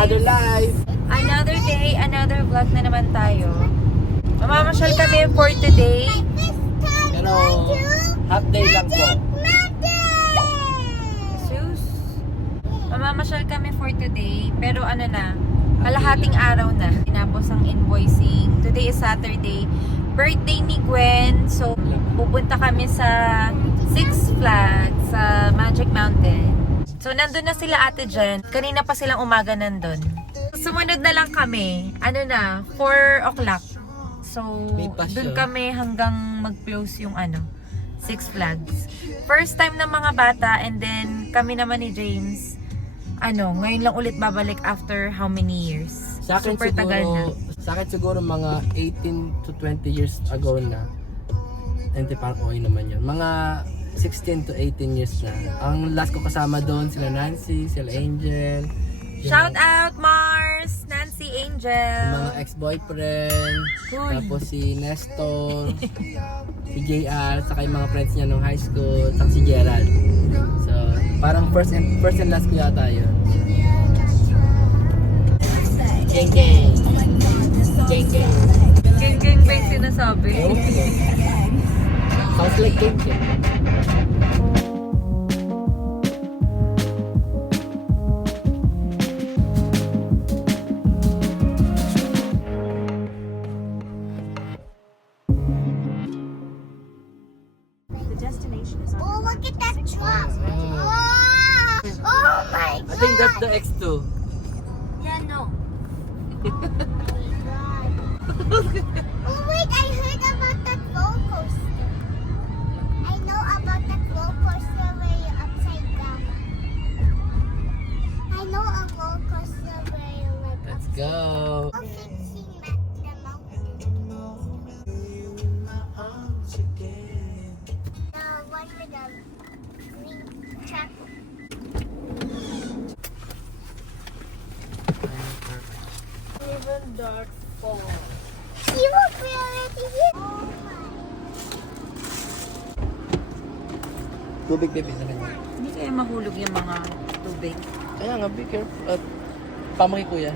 Another life. Another day, another vlog na naman tayo. Mamamasyal kami for today. Pero, half day lang po. Sus. Mamamasyal kami for today. Pero ano na, kalahating araw na. Tinapos ang invoicing. Today is Saturday. Birthday ni Gwen. So, pupunta kami sa Six Flags sa Magic Mountain. So, nandun na sila ate Jen. Kanina pa silang umaga nandun. Sumunod na lang kami. Ano na, 4 o'clock. So, dun kami hanggang mag-close yung Six Flags. First time ng mga bata and then kami naman ni James, ngayon lang ulit babalik after how many years? Super tagal na. Sa akin siguro mga 18 to 20 years ago na. Hindi parang okay naman yun. Mga 16 to 18 years na. Ang last ko kasama doon, sila Nancy, sila Angel. Shout out Mars, Nancy, Angel. Mga ex-boyfriend. Tapos si Nestor, si JR, saka yung mga friends niya nung high school, saka si Gerald. So, parang first and last ko yata yun. Geng geng. Geng geng. Geng geng ba yung sinasabi? Sounds like geng geng. Oh, look at that truck! Oh my god! I think that's the X2. Yeah, no. Oh wait, I heard about that roller coaster. I know about that roller coaster where you're upside down. I know a roller coaster where you're like Let's upside go. down. Fixing the mountain. The one with the green track. Even dark fall. You look already here. Oh my. Tubig baby na lang. Hindi kaya mahulog yung mga tubig. Kaya nga, be careful. Pamaki kuya.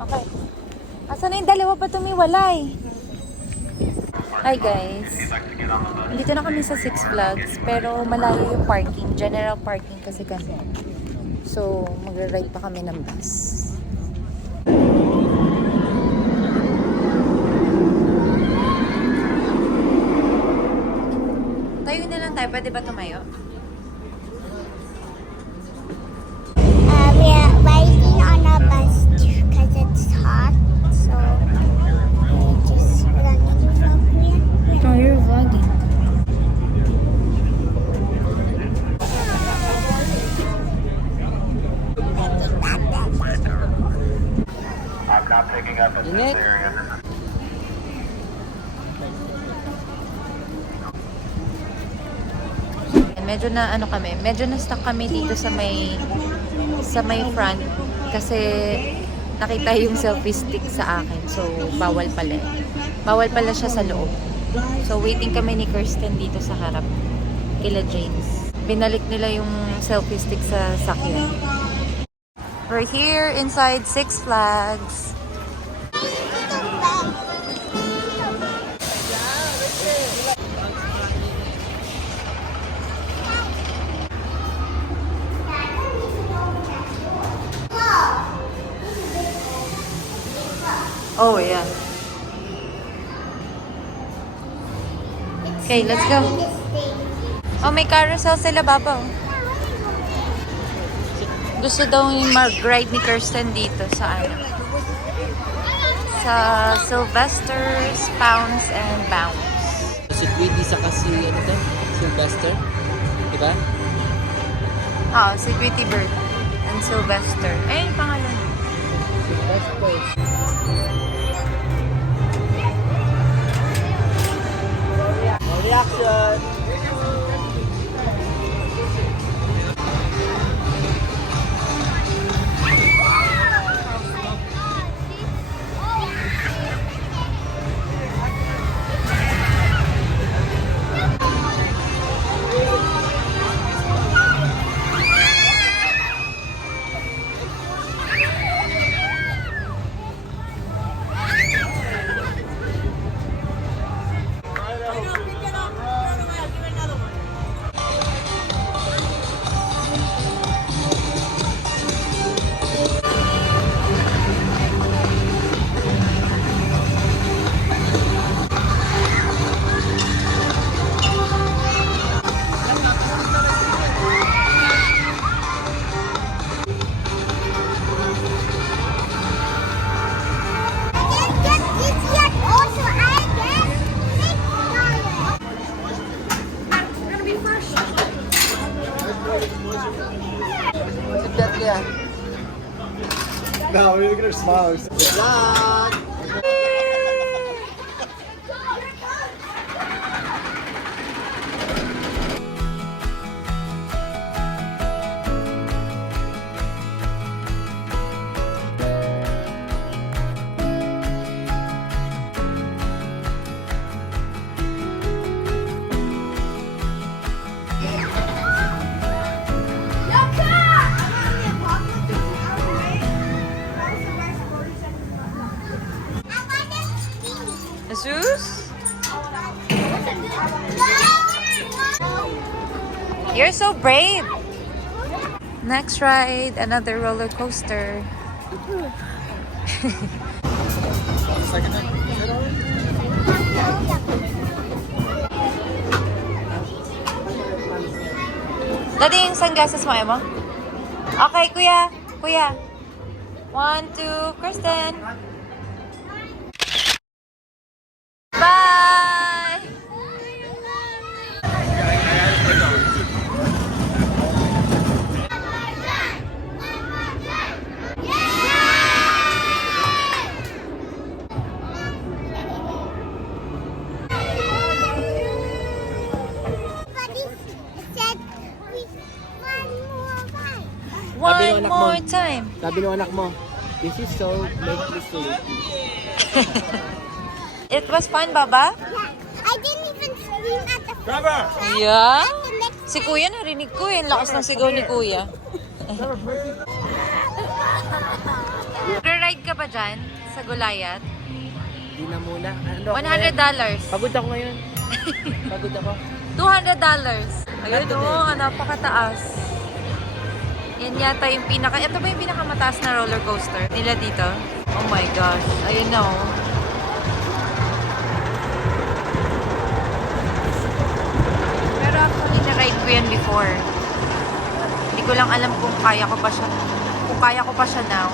Okay. Asa na yung dalawa pa tumiwalay? Hi guys. Dito na kami sa Six Flags pero malayo yung parking. General parking kasi kami. So, mag-ride pa kami ng bus. Tayo na lang tayo. Pwede ba tumayo? We are riding on a bus because it's hot. So, we're just running from here. Oh, you're vlogging. Init. Medyo na medyo na stuck kami dito sa may front kasi nakita yung selfie stick sa akin. So bawal pala. Bawal pala siya sa loob. So waiting kami ni Kirsten dito sa harap kila James. Binalik nila yung selfie stick sa sakyan. We're here inside Six Flags. Oh, yeah. Okay, let's go. Oh, may carousel sila, Baba. Gusto daw yung mag-ride ni Kirsten dito sa Sylvester's Pounds and Bounce. Si Tweety sa kasi, Sylvester. Diba? Oo, si Tweety Bird and Sylvester. Ayun yung pangalan. Sylvester. Reaction! Deadly ah. No, we're looking at her smiles. Good luck! Jesus? You're so brave. Next ride, another roller coaster. Second time? Is that already? Daddy, yung sunglasses mo, Emma? Okay, kuya. Kuya. 1, 2, Kristen. Bye! One more time. Sabi ng anak mo, this is so, make me sleepy. It was fun, Baba? Yeah. I didn't even scream at the first Yeah? The next Si Kuya narinig ko eh. Ang lakas ng sigaw ni Kuya. Nag-ride ka ba dyan sa Gulayat? Hindi na muna. Ano, $100. Pagod ako ngayon. Pagod ako. $200. Ayun o, napakataas. Yan yata yung pinaka... Ito ba yung pinakamataas na roller coaster nila dito? Oh my gosh. Ayun na oh. Pero actually, na-ride ko yan before. Hindi ko lang alam kung kaya ko pa siya. Kung kaya ko pa siya now.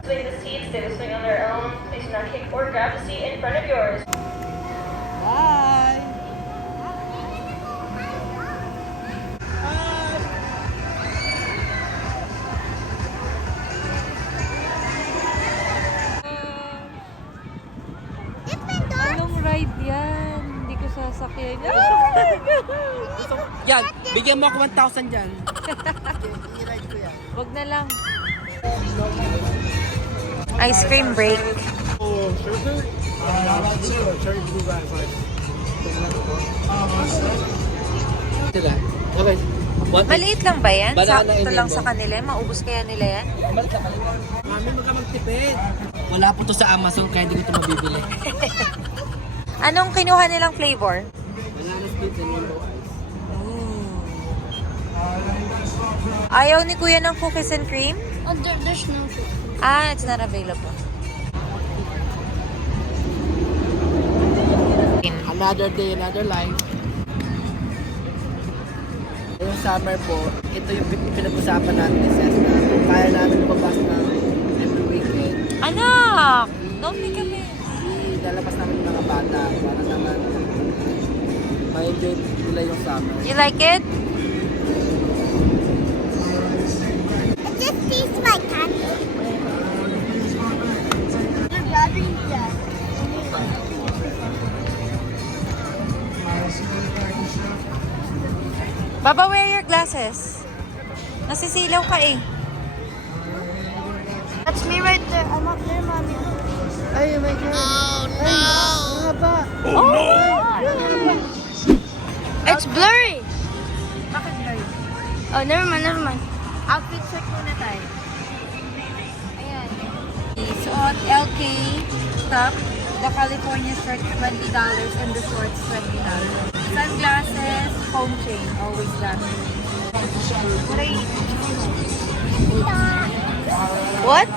Swing the seats, they will swing on their own. Please do not kick or grab the seat in front of yours. Bye! Anong ride yan? Hindi ko sasakyan. Yan, bigyan mo ako 1,000 dyan. Wag na lang. Ice cream break. Oh, sugar? Cherry blue guys, like. Sila. Okay. Maliit lang ba yan? Banana Sakto and lang lemon. sa kanila. Maubos kaya nila yan? Mami, magka magtipid. Wala po to sa Amazon kaya hindi ko ito mabibili. Anong kinuha nilang flavor? Banana split and rainbow ice. Ayaw ni Kuya ng cookies and cream? Oh, there's no food. Ah, it's not available. Another day, another life. Yung summer po, ito yung pinag-usapan natin ni Ses na kung kaya namin lumabas ng every weekend, Anak! Don't make a mess. lalabas namin yung mga bata para naman ma-enjoy nila yung summer. You like it? It just tastes like candy. You're rubbing the... Baba, wear your glasses. Nasisilaw ka eh. That's me right there. I'm up there, mommy. Ay, oh my God. Oh, no! It's blurry. Bakit blurry? Oh, never mind. Outfit check muna tayo. Ayan. Suot LK top. The California shirt, $20 and the shorts, $20. Sunglasses, phone chain, always that. What?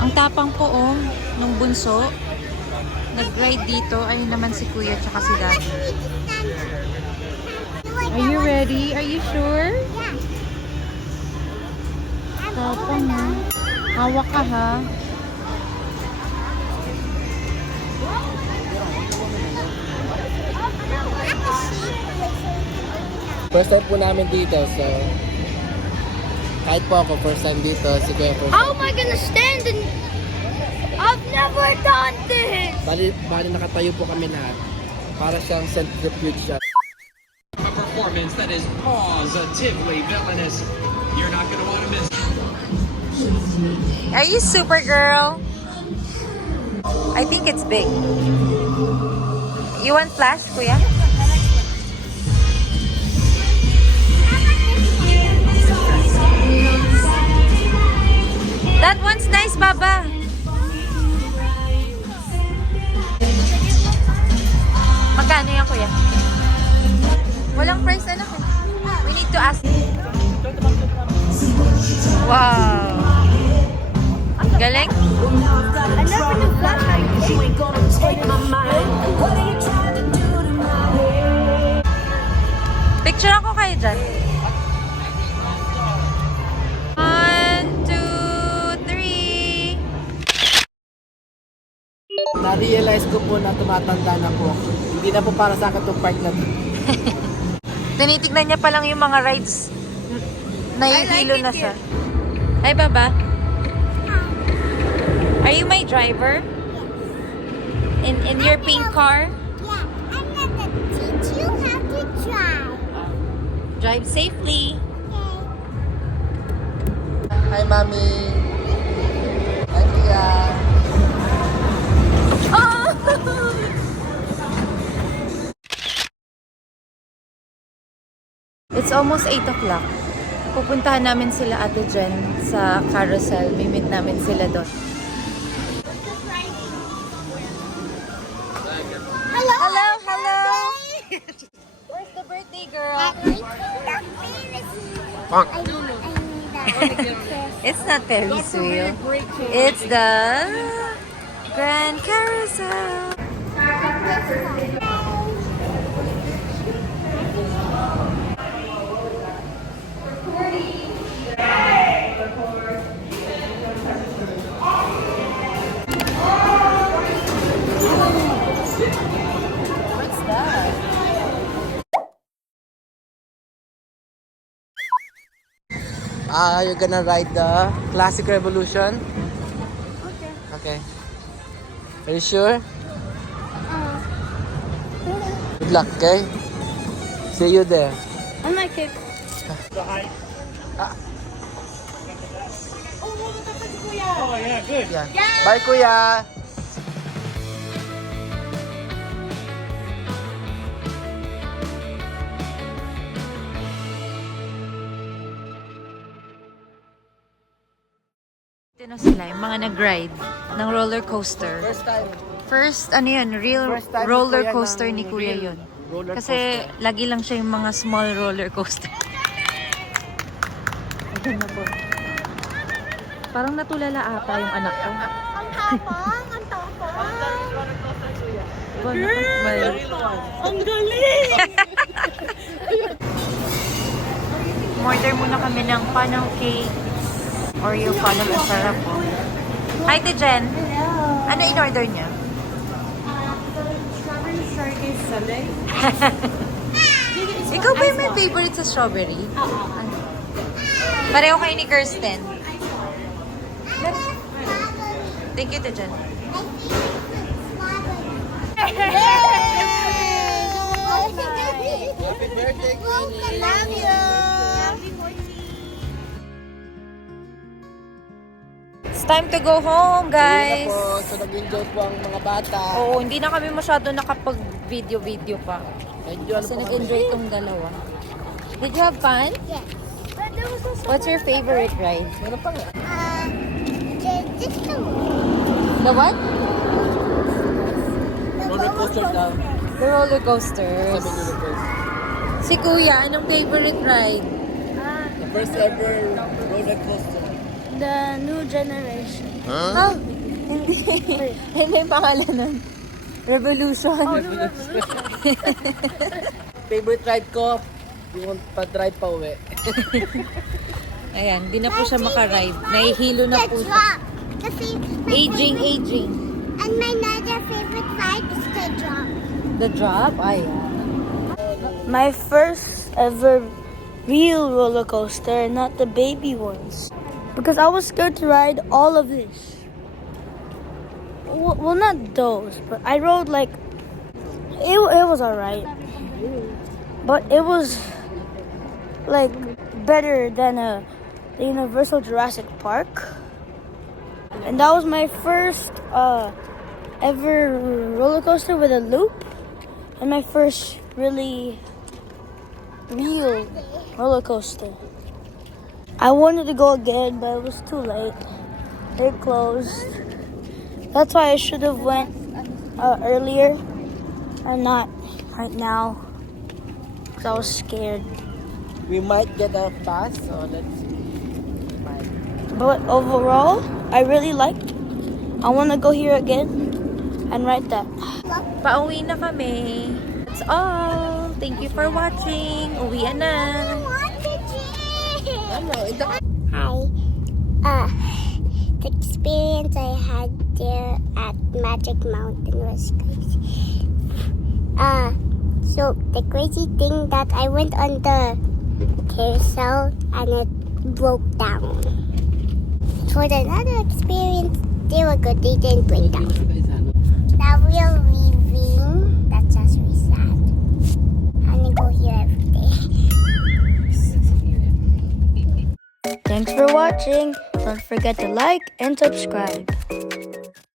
Ang tapang po nung bunso. Nag-ride dito. Ayun naman si kuya tsaka si daddy. Are you ready? Are you sure? Yeah. Tapang ha. Hawak ka ha. First time po namin dito, so kahit po ako first time dito, si Kuya first time. How am I gonna stand in? I've never done this. Bali nakatayo po kami lahat. Para siyang centrifuge siya. A performance that is positively villainous. You're not going to want to miss. Are you Supergirl? I think it's big. You want flash, kuya? That one's nice, Baba. Magkano yan, kuya? Walang price, anak. We need to ask. Wow. Galing? Picture ako kayo dyan. 1, 2, 3. Na-realize ko po na tumatanda na po. Hindi na po para sa akin itong park na to. Tinitignan niya pa lang yung mga rides. Nahihilo na siya. Hi, Baba. Are you my driver? In your pink car? Yeah, I'm gonna teach you how to drive. Drive safely. Okay. Hi, Mami. Hi, Kuya. It's almost 8 o'clock. Pupuntahan namin sila Ate Jen sa carousel. Mimit namin sila doon. Hello. Hello, hello. Where's the birthday girl? It's not Ferris wheel. It's the Grand Carousel. What's that? You're gonna ride the Classic Revolution? Okay. Are you sure? Good luck, okay? See you there. I like it. Oh, yeah, good. Yeah. Bye, Kuya. Ito na sila, yung mga nag-ride ng roller coaster. First time. First, ano yun, real First time ni roller Kuya coaster ng ni Kuya real yun. roller Kasi coaster. lagi lang siya yung mga small roller coaster. Ayun na po. Parang natulala ata yung anak ko. Ang tapang, ang tapang. Ang galing! Order muna kami ng funnel cake or yung funnel ang sarap po. Hi, Jen. Ano in-order niya? Strawberry shortcake sundae. Ikaw ba yung may favorite sa strawberry? Ano? Pareho kayo ni Kirsten. Thank you, Jen. Happy birthday, Queenie. Love you. It's time to go home, guys. Ayun na po. So, nag-enjoy po ang mga bata. Oo, hindi na kami masyado nakapag-video-video pa. Enjoy Kasi po kami. nag-enjoy tong dalawa. Did you have fun? Yeah. But there was also What's your favorite ride? Meron pa nga. just the The what? Roller coaster daw. The roller coasters. Sabi roller coaster. Si Kuya, anong favorite ride? The first ever roller coaster. the new generation. Oh, hindi. Hindi yung pangalan nun. Revolution. Favorite ride ko, yung pa-drive pa uwi. Ayan, di na po siya makaride. Nahihilo na po The siya. drop. Aging. And my another favorite ride is the drop. The drop? Ay, My first ever real roller coaster, not the baby ones. Because I was scared to ride all of this. Well, not those, but I rode like, it was alright. But it was like better than the Universal Jurassic Park. And that was my first ever roller coaster with a loop. And my first really real roller coaster. I wanted to go again, but it was too late. They closed. That's why I should have went earlier and not right now, because I was scared. We might get a pass, so let's see. But overall, I really liked it. I want to go here again and ride that. pauwi na kami. That's all. Thank you for watching. Uwian na. Hi. The experience I had there at Magic Mountain was crazy. So the crazy thing that I went on the carousel and it broke down. For another experience, they were good. They didn't break down. Now we are leaving. That's just really sad. I'm gonna go here every day. Thanks for watching. Don't forget to like and subscribe.